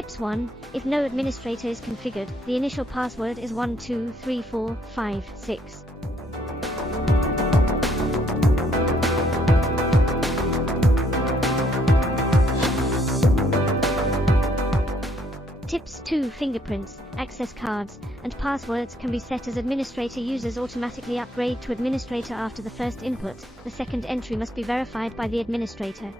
Tips 1. If no administrator is configured, the initial password is 123456. Tips 2. Fingerprints, access cards, and passwords can be set as administrator. Users automatically upgrade to administrator after the first input. The second entry must be verified by the administrator.